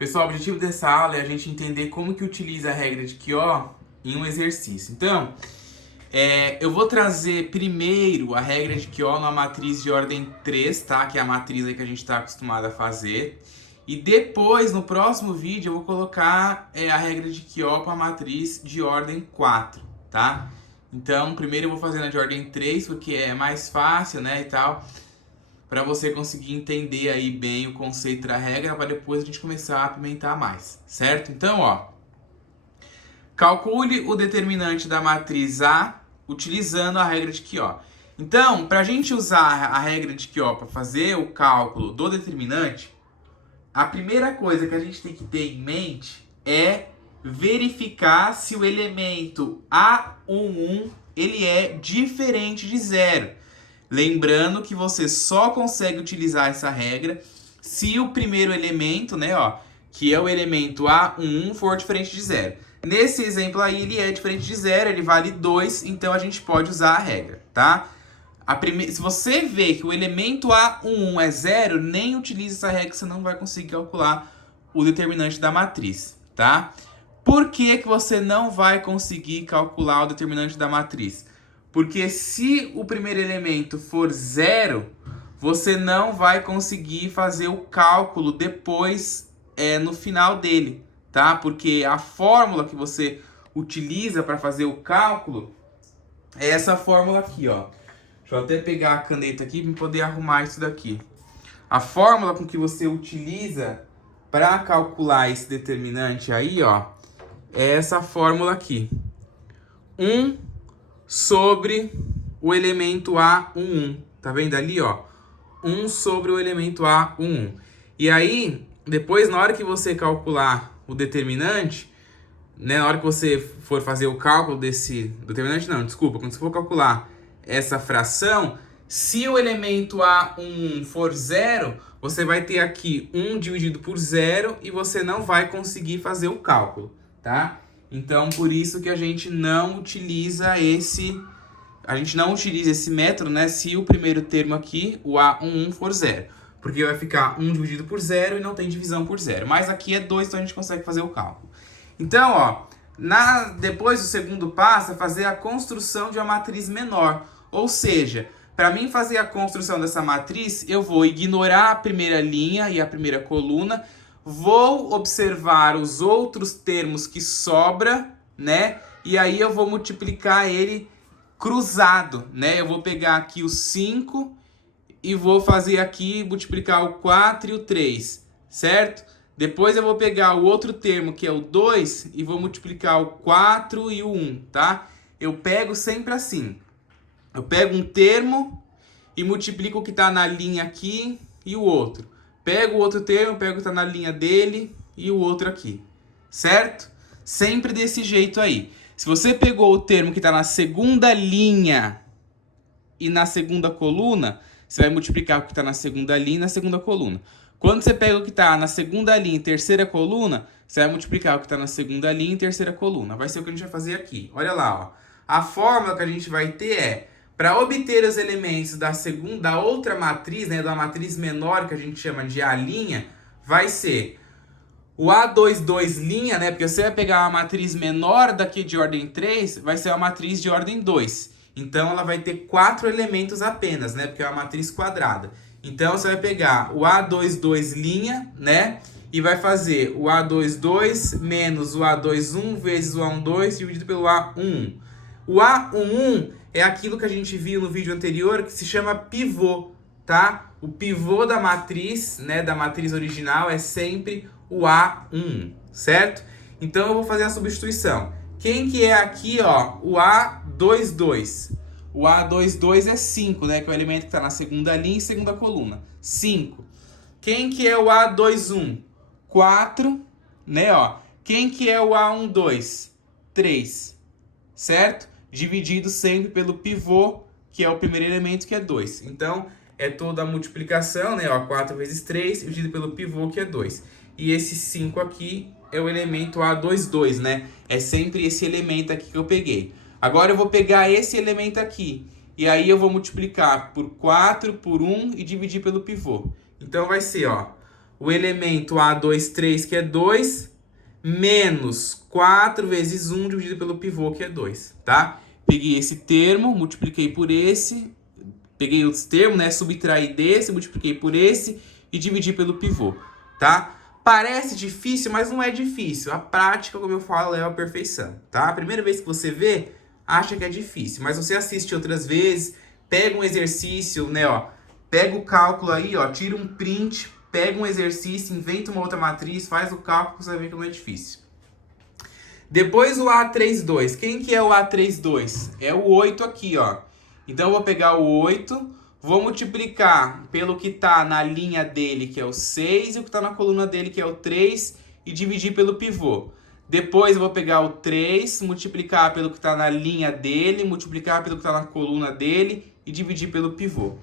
Pessoal, o objetivo dessa aula é a gente entender como que utiliza a regra de Kyo em um exercício. Então, eu vou trazer primeiro a regra de Kyo numa matriz de ordem 3, tá? Que é a matriz aí que a gente está acostumado a fazer. E depois, no próximo vídeo, eu vou colocar a regra de Kyo para a matriz de ordem 4, tá? Então, primeiro eu vou fazer na de ordem 3, porque é mais fácil, né, e tal, para você conseguir entender aí bem o conceito da regra, para depois a gente começar a apimentar mais, certo? Então, ó, calcule o determinante da matriz A utilizando a regra de Kyo. Então, para a gente usar a regra de Kyo para fazer o cálculo do determinante, a primeira coisa que a gente tem que ter em mente é verificar se o elemento A11 ele é diferente de zero. Lembrando que você só consegue utilizar essa regra se o primeiro elemento, né, ó, que é o elemento A11, for diferente de zero. Nesse exemplo aí, ele é diferente de zero, ele vale 2, então a gente pode usar a regra, tá? Se você vê que o elemento A11 é zero, nem utilize essa regra, você não vai conseguir calcular o determinante da matriz, tá? Por que que você não vai conseguir calcular o determinante da matriz? Porque se o primeiro elemento for zero, você não vai conseguir fazer o cálculo depois no final dele, tá? Porque a fórmula que você utiliza para fazer o cálculo é essa fórmula aqui, ó. Deixa eu até pegar a caneta aqui para poder arrumar isso daqui. A fórmula com que você utiliza para calcular esse determinante aí, ó, é essa fórmula aqui. 1 sobre o elemento A11. Tá vendo ali, ó? 1 sobre o elemento A11. E aí, depois, na hora que você calcular o determinante, né, na hora que você for fazer o cálculo desse determinante, não, desculpa, quando você for calcular essa fração, se o elemento A11 for zero, você vai ter aqui 1 dividido por zero e você não vai conseguir fazer o cálculo, tá? Então, por isso que a gente não utiliza esse método, né, se o primeiro termo aqui, o A11, for zero. Porque vai ficar 1 dividido por zero e não tem divisão por zero. Mas aqui é 2, então a gente consegue fazer o cálculo. Então, ó, depois o segundo passo é fazer a construção de uma matriz menor. Ou seja, para mim fazer a construção dessa matriz, eu vou ignorar a primeira linha e a primeira coluna, vou observar os outros termos que sobra, né? E aí eu vou multiplicar ele cruzado, né? Eu vou pegar aqui o 5 e vou fazer aqui, multiplicar o 4 e o 3, certo? Depois eu vou pegar o outro termo, que é o 2, e vou multiplicar o 4 e o 1, tá? Eu pego sempre assim. Eu pego um termo e multiplico o que está na linha aqui e o outro. Pego o outro termo, pego o que está na linha dele e o outro aqui, certo? Sempre desse jeito aí. Se você pegou o termo que está na segunda linha e na segunda coluna, você vai multiplicar o que está na segunda linha e na segunda coluna. Quando você pega o que está na segunda linha e terceira coluna, você vai multiplicar o que está na segunda linha e terceira coluna. Vai ser o que a gente vai fazer aqui. Olha lá, ó. A fórmula que a gente vai ter é, para obter os elementos da outra matriz, né, da matriz menor, que a gente chama de A', vai ser o A22', né, porque você vai pegar uma matriz menor daqui de ordem 3, vai ser uma matriz de ordem 2. Então, ela vai ter 4 elementos apenas, né, porque é uma matriz quadrada. Então, você vai pegar o A22', né, e vai fazer o A22 menos o A21 vezes o A12 dividido pelo A11. O A11 é aquilo que a gente viu no vídeo anterior, que se chama pivô, tá? O pivô da matriz, né, da matriz original é sempre o A11, certo? Então eu vou fazer a substituição. Quem que é aqui, ó, o A22? O A22 é 5, né, que é o elemento que está na segunda linha e segunda coluna. 5. Quem que é o A21? 4, né, ó. Quem que é o A12? 3, certo? Dividido sempre pelo pivô, que é o primeiro elemento, que é 2. Então, é toda a multiplicação, né? Ó, 4 vezes 3, dividido pelo pivô, que é 2. E esse 5 aqui é o elemento A22, né? É sempre esse elemento aqui que eu peguei. Agora eu vou pegar esse elemento aqui. E aí eu vou multiplicar por 4, por 1 e dividir pelo pivô. Então vai ser, ó, o elemento A23, que é 2, menos 4 vezes 1 dividido pelo pivô, que é 2, tá? Peguei esse termo, multipliquei por esse, peguei os termos, né? Subtraí desse, multipliquei por esse e dividi pelo pivô, tá? Parece difícil, mas não é difícil. A prática, como eu falo, leva à perfeição, tá? A primeira vez que você vê, acha que é difícil, mas você assiste outras vezes, pega um exercício, né, ó, pega o cálculo aí, ó, tira um print, pega um exercício, inventa uma outra matriz, faz o cálculo, você vai ver que não é difícil. Depois o A32. Quem que é o A32? É o 8 aqui, ó. Então eu vou pegar o 8, vou multiplicar pelo que está na linha dele, que é o 6, e o que está na coluna dele, que é o 3, e dividir pelo pivô. Depois eu vou pegar o 3, multiplicar pelo que está na linha dele, multiplicar pelo que está na coluna dele, e dividir pelo pivô.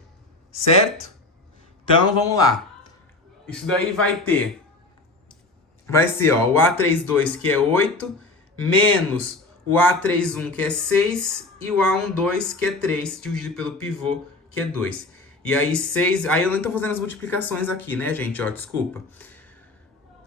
Certo? Então vamos lá. Isso daí vai ser, ó, o A32, que é 8, menos o A31, que é 6, e o A12, que é 3, dividido pelo pivô, que é 2. E aí 6... Aí eu não estou fazendo as multiplicações aqui, né, gente? Ó, desculpa.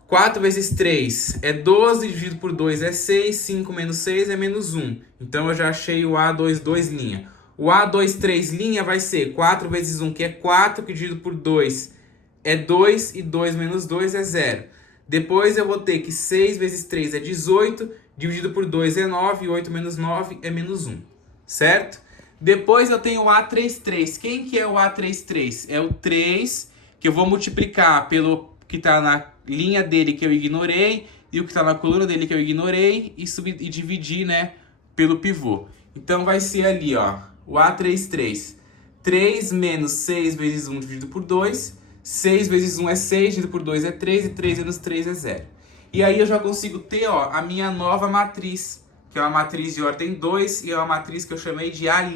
4 vezes 3 é 12, dividido por 2 é 6, 5 menos 6 é menos 1. Então eu já achei o A22'. O A23' vai ser 4 vezes 1, que é 4, que dividido por 2 é 2, e 2 menos 2 é 0. Depois eu vou ter que 6 vezes 3 é 18, dividido por 2 é 9, e 8 menos 9 é menos 1. Certo? Depois eu tenho o A33. Quem que é o A33? É o 3, que eu vou multiplicar pelo que está na linha dele, que eu ignorei, e o que está na coluna dele, que eu ignorei, e dividir, né, pelo pivô. Então vai ser ali, ó, o A33. 3 menos 6 vezes 1 dividido por 2. 6 vezes 1 é 6, dividido por 2 é 3, e 3 menos 3 é 0. E aí eu já consigo ter, ó, a minha nova matriz, que é uma matriz de ordem 2, e é uma matriz que eu chamei de A',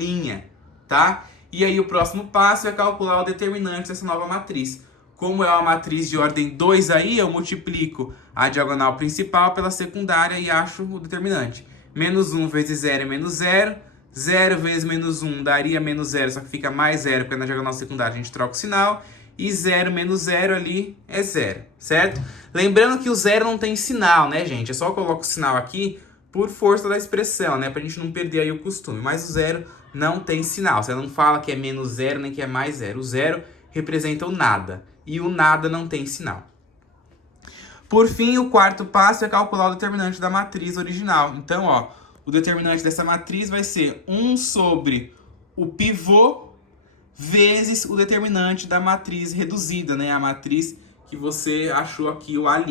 tá? E aí o próximo passo é calcular o determinante dessa nova matriz. Como é uma matriz de ordem 2 aí, eu multiplico a diagonal principal pela secundária e acho o determinante. Menos 1 vezes 0 é menos 0. 0 vezes menos 1 daria menos 0, só que fica mais 0, porque na diagonal secundária a gente troca o sinal. E 0 menos 0 ali é 0, certo? Lembrando que o 0 não tem sinal, né, gente? É só eu coloco o sinal aqui por força da expressão, né? Pra gente não perder aí o costume. Mas o 0 não tem sinal. Você não fala que é menos 0 nem que é mais 0. O 0 representa o nada. E o nada não tem sinal. Por fim, o quarto passo é calcular o determinante da matriz original. Então, ó, o determinante dessa matriz vai ser 1 sobre o pivô vezes o determinante da matriz reduzida, né? A matriz que você achou aqui, o A'.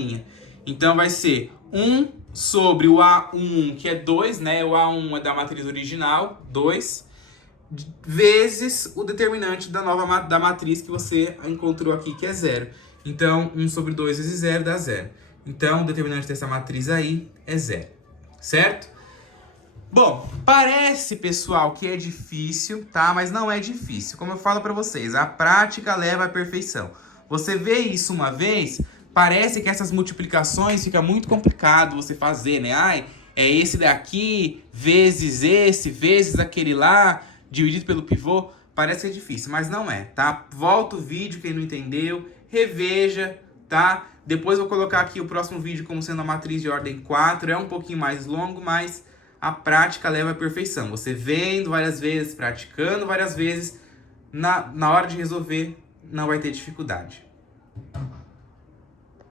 Então, vai ser 1 sobre o A1, que é 2, né? O A1 é da matriz original, 2, vezes o determinante da matriz que você encontrou aqui, que é 0. Então, 1 sobre 2 vezes 0 dá 0. Então, o determinante dessa matriz aí é 0. Certo? Bom, parece, pessoal, que é difícil, tá? Mas não é difícil. Como eu falo pra vocês, a prática leva à perfeição. Você vê isso uma vez, parece que essas multiplicações fica muito complicado você fazer, né? Ai, é esse daqui, vezes esse, vezes aquele lá, dividido pelo pivô. Parece que é difícil, mas não é, tá? Volta o vídeo, quem não entendeu, reveja, tá? Depois eu vou colocar aqui o próximo vídeo como sendo a matriz de ordem 4. É um pouquinho mais longo, mas a prática leva à perfeição. Você vendo várias vezes, praticando várias vezes, na hora de resolver, não vai ter dificuldade.